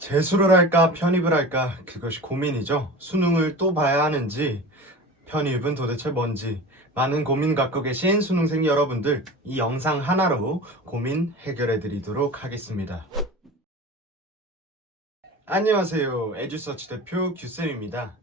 재수를 할까 편입을 할까 그것이 고민이죠. 수능을 또 봐야 하는지 편입은 도대체 뭔지 많은 고민 갖고 계신 수능생 여러분들, 이 영상 하나로 고민 해결해 드리도록 하겠습니다. 안녕하세요. 에듀서치 대표 규쌤입니다.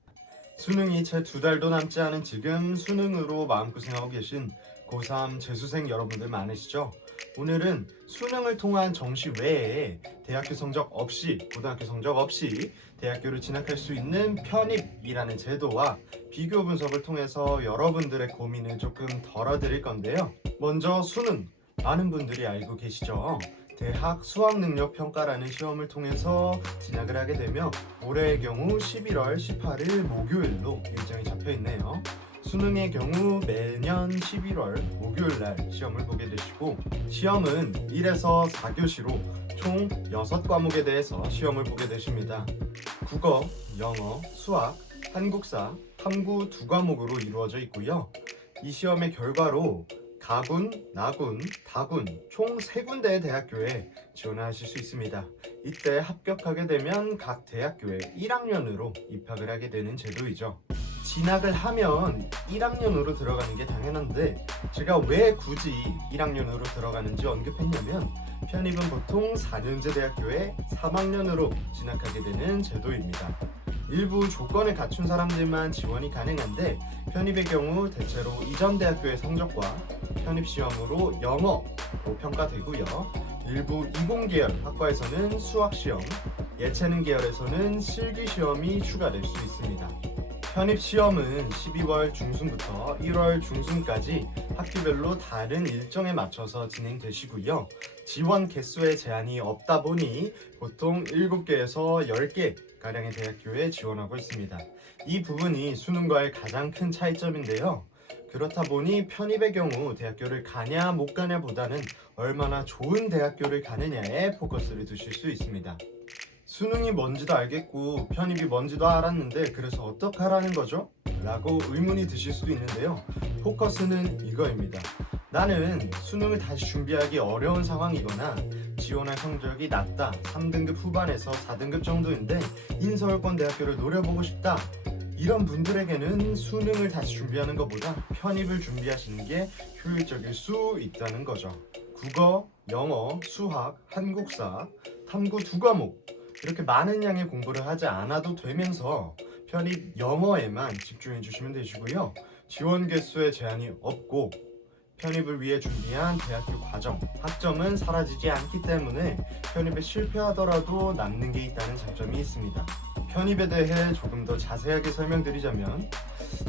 수능이 채 2달도 남지 않은 지금 수능으로 마음고생하고 계신 고3 재수생 여러분들 많으시죠? 오늘은 수능을 통한 정시 외에 대학교 성적 없이, 고등학교 성적 없이 대학교를 진학할 수 있는 편입이라는 제도와 비교 분석을 통해서 여러분들의 고민을 조금 덜어드릴 건데요. 먼저 수능, 많은 분들이 알고 계시죠? 대학 수학능력평가라는 시험을 통해서 진학을 하게 되며 올해의 경우 11월 18일 목요일로 일정이 잡혀 있네요. 수능의 경우 매년 11월 목요일 날 시험을 보게 되시고, 시험은 1에서 4교시로 총 6과목에 대해서 시험을 보게 되십니다. 국어, 영어, 수학, 한국사, 탐구 2과목으로 이루어져 있고요. 이 시험의 결과로 가군, 나군, 다군 총 3군데의 대학교에 지원하실 수 있습니다. 이때 합격하게 되면 각 대학교에 1학년으로 입학을 하게 되는 제도이죠. 진학을 하면 1학년으로 들어가는 게 당연한데, 제가 왜 굳이 1학년으로 들어가는지 언급했냐면, 편입은 보통 4년제 대학교에 3학년으로 진학하게 되는 제도입니다. 일부 조건을 갖춘 사람들만 지원이 가능한데, 편입의 경우 대체로 이전 대학교의 성적과 편입시험으로 영어로 평가되고요. 일부 이공계열 학과에서는 수학시험, 예체능 계열에서는 실기시험이 추가될 수 있습니다. 편입시험은 12월 중순부터 1월 중순까지 학교별로 다른 일정에 맞춰서 진행되시고요. 지원 개수에 제한이 없다 보니 보통 7개에서 10개 가량의 대학교에 지원하고 있습니다. 이 부분이 수능과의 가장 큰 차이점인데요. 그렇다 보니 편입의 경우 대학교를 가냐 못 가냐 보다는 얼마나 좋은 대학교를 가느냐에 포커스를 두실 수 있습니다. 수능이 뭔지도 알겠고 편입이 뭔지도 알았는데 그래서 어떡하라는 거죠? 라고 의문이 드실 수도 있는데요. 포커스는 이거입니다. 나는 수능을 다시 준비하기 어려운 상황이거나 지원할 성적이 낮다, 3등급 후반에서 4등급 정도인데 인서울권 대학교를 노려보고 싶다, 이런 분들에게는 수능을 다시 준비하는 것보다 편입을 준비하시는 게 효율적일 수 있다는 거죠. 국어, 영어, 수학, 한국사, 탐구 2과목 이렇게 많은 양의 공부를 하지 않아도 되면서 편입 영어에만 집중해 주시면 되시고요. 지원 개수에 제한이 없고 편입을 위해 준비한 대학교 과정, 학점은 사라지지 않기 때문에 편입에 실패하더라도 남는 게 있다는 장점이 있습니다. 편입에 대해 조금 더 자세하게 설명드리자면,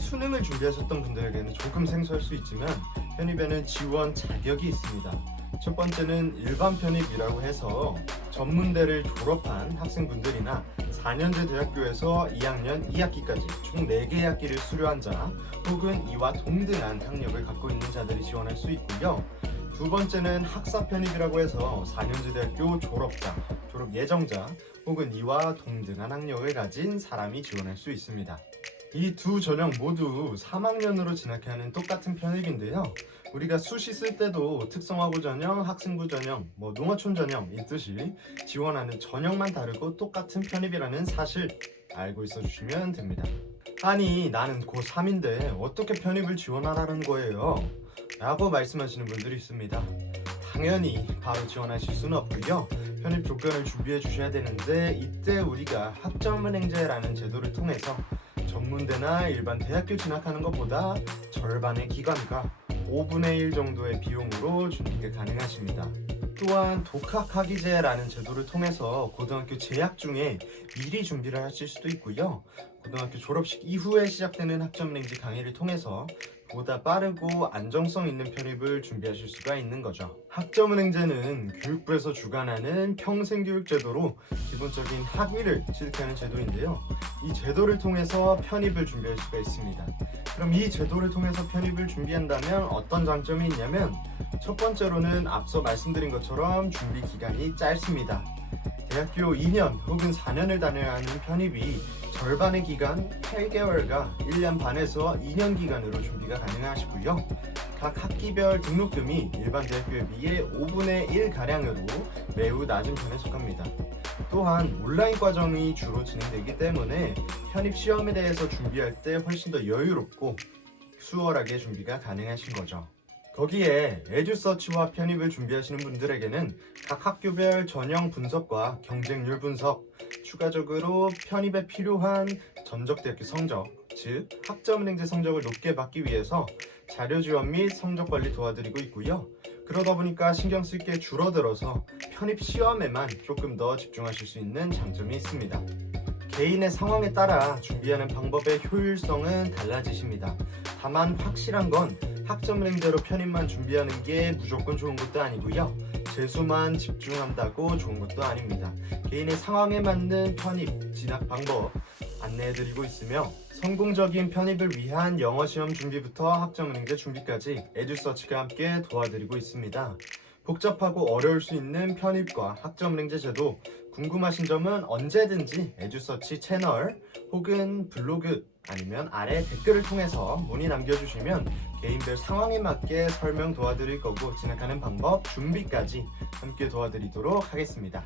수능을 준비하셨던 분들에게는 조금 생소할 수 있지만 편입에는 지원 자격이 있습니다. 첫 번째는 일반 편입이라고 해서 전문대를 졸업한 학생분들이나 4년제 대학교에서 2학년 2학기까지 총 4개의 학기를 수료한 자, 혹은 이와 동등한 학력을 갖고 있는 자들이 지원할 수 있고요. 두 번째는 학사 편입이라고 해서 4년제 대학교 졸업자, 졸업 예정자, 혹은 이와 동등한 학력을 가진 사람이 지원할 수 있습니다. 이 두 전형 모두 3학년으로 진학해야 하는 똑같은 편입인데요. 우리가 수시 쓸 때도 특성화고 전형, 학생부 전형, 농어촌 전형 있듯이 지원하는 전형만 다르고 똑같은 편입이라는 사실 알고 있어 주시면 됩니다. 아니, 나는 고3인데 어떻게 편입을 지원하라는 거예요? 라고 말씀하시는 분들이 있습니다. 당연히 바로 지원하실 수는 없고요. 편입 조건을 준비해 주셔야 되는데, 이때 우리가 학점은행제라는 제도를 통해서 전문대나 일반 대학교 진학하는 것보다 절반의 기간과 5분의 1 정도의 비용으로 준비가 가능하십니다. 또한 독학학위제라는 제도를 통해서 고등학교 재학 중에 미리 준비를 하실 수도 있고요. 고등학교 졸업식 이후에 시작되는 학점은행제 강의를 통해서 보다 빠르고 안정성 있는 편입을 준비하실 수가 있는 거죠. 학점은행제는 교육부에서 주관하는 평생교육제도로 기본적인 학위를 취득하는 제도인데요. 이 제도를 통해서 편입을 준비할 수가 있습니다. 그럼 이 제도를 통해서 편입을 준비한다면 어떤 장점이 있냐면, 첫 번째로는 앞서 말씀드린 것처럼 준비 기간이 짧습니다. 대학교 2년 혹은 4년을 다녀야 하는 편입이 절반의 기간 8개월과 1년 반에서 2년 기간으로 준비가 가능하시고요. 각 학기별 등록금이 일반 대학교에 비해 5분의 1가량으로 매우 낮은 편에 속합니다. 또한 온라인 과정이 주로 진행되기 때문에 편입 시험에 대해서 준비할 때 훨씬 더 여유롭고 수월하게 준비가 가능하신 거죠. 거기에 에듀서치와 편입을 준비하시는 분들에게는 각 학교별 전형 분석과 경쟁률 분석, 추가적으로 편입에 필요한 전적대학교 성적, 즉 학점은행제 성적을 높게 받기 위해서 자료 지원 및 성적 관리 도와드리고 있고요. 그러다 보니까 신경 쓸 게 줄어들어서 편입 시험에만 조금 더 집중하실 수 있는 장점이 있습니다. 개인의 상황에 따라 준비하는 방법의 효율성은 달라지십니다. 다만 확실한 건 학점은행제로 편입만 준비하는 게 무조건 좋은 것도 아니고요. 재수만 집중한다고 좋은 것도 아닙니다. 개인의 상황에 맞는 편입, 진학 방법 안내해드리고 있으며 성공적인 편입을 위한 영어 시험 준비부터 학점은행제 준비까지 에듀서치가 함께 도와드리고 있습니다. 복잡하고 어려울 수 있는 편입과 학점은행제 제도 궁금하신 점은 언제든지 에듀서치 채널 혹은 블로그 아니면 아래 댓글을 통해서 문의 남겨주시면 개인별 상황에 맞게 설명 도와드릴 거고 진학하는 방법, 준비까지 함께 도와드리도록 하겠습니다.